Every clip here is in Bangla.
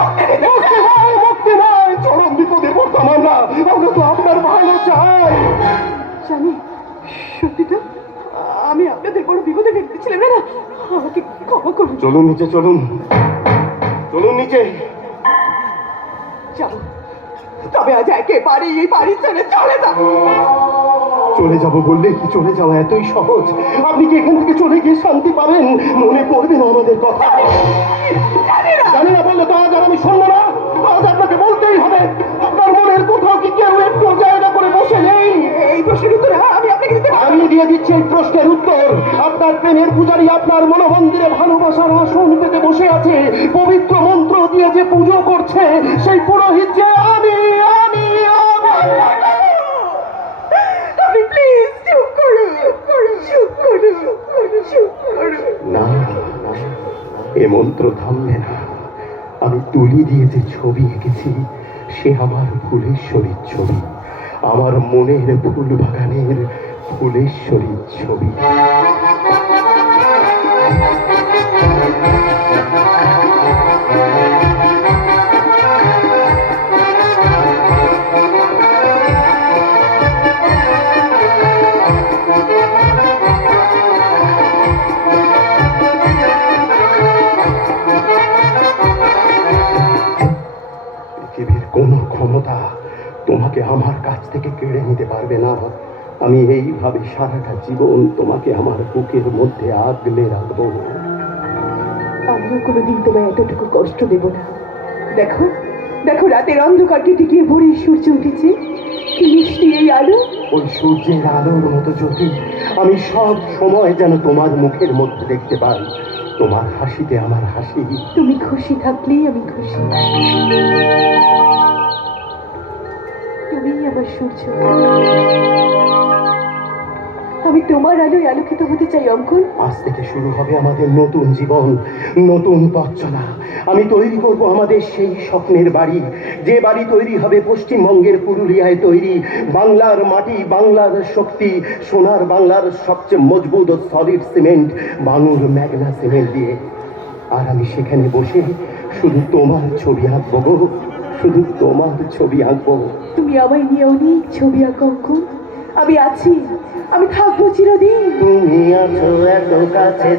মুক্তি নয় মুক্তি নয় চরম বিপদে পড়তাম আমরা আমরা তো আপনার ভালো চাই জানি সত্যিটা আমি আপনাদের বড় বিপদে ফেলতেছিলাম না আমাকে ক্ষমা করুন। চলুন নিচে চলুন। চলুন নিচে। যাও তবে আজ একেবারে এই বাড়ি ছেড়ে চলে যাব। চলে যাব বললে কি? চলে যাওয়া এতই সহজ। আপনি কি এখান থেকে চলে গিয়ে শান্তি পাবেন? মনে পড়বে না আমাদের কথা। দিয়ে দিচ্ছি এই প্রশ্নের উত্তর। আপনার প্রেমের পূজারী আপনার মনোমন্দিরে ভালোবাসার আসন পেতে বসে আছে। পবিত্র মন্ত্র দিয়ে যে পুজো করছে, সেই পুরোহিত যে, আমি আমি এ মন্ত্র থামবে না। আমি তুলি দিয়ে যে ছবি এঁকেছি, সে আমার ফুলেশ্বরীর ছবি। আমার মনের ফুল বাগানের ফুলেশ্বরীর ছবি। কোনো ক্ষমতা তোমাকে আমার কাছ থেকে কেড়ে নিতে পারবে না। আমি এইভাবে সারাটা জীবন তোমাকে আমার বুকের মধ্যে আগলে রাখব আমিও কোনোদিন তোমায় এতটুকু কষ্ট দেব না। দেখো দেখো রাতের অন্ধকার কেটে গিয়ে ভোরের সূর্য উঠেছে। কি মিষ্টি এই আলো। ওই সূর্যের আলোর মতো জ্যোতি। আমি সব সময় যেন তোমার মুখের মধ্যে দেখতে পাই। তোমার হাসিতে আমার হাসি। তুমি খুশি থাকলেই আমি খুশি। তুমি আমার সূর্য। আমি তোমার আলোয় আলোকিত হতে চাই অঙ্কন আজ থেকে শুরু হবে আমাদের নতুন জীবন নতুন পথ চলা আমি তৈরি করব আমাদের সেই স্বপ্নের বাড়ি। যে বাড়ি তৈরি হবে পশ্চিমবঙ্গের পুরুলিয়ায় তৈরি। বাংলার মাটি বাংলার শক্তি সোনার বাংলার সবচেয়ে মজবুত ও solid cement Bangur Magna cement দিয়ে। আর আমি সেখানে বসে শুধু তোমার ছবি আঁকবো শুধু তোমার ছবি আঁকবো। তুমি আমায় নিয়ে অনেক ছবি আঁকো আমি আছি আমি থাকব চিরদিন। তুমি আছো এত কাছে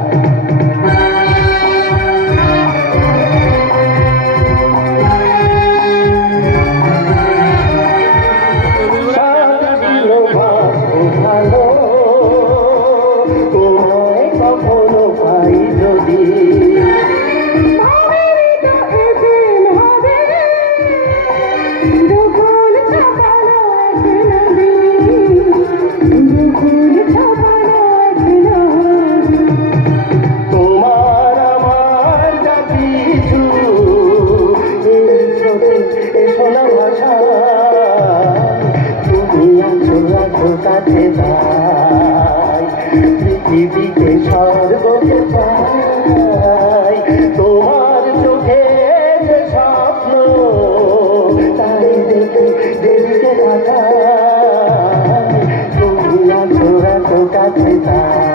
তাই। ভাষা, তুমি আছো এত কাছে তাই পৃথিবীতে স্বর্গকে পাই, তোমার চোখে যে স্বপ্ন, তাই দেখি যেদিকে তাকাই তুমি আছো এত কাছে তাই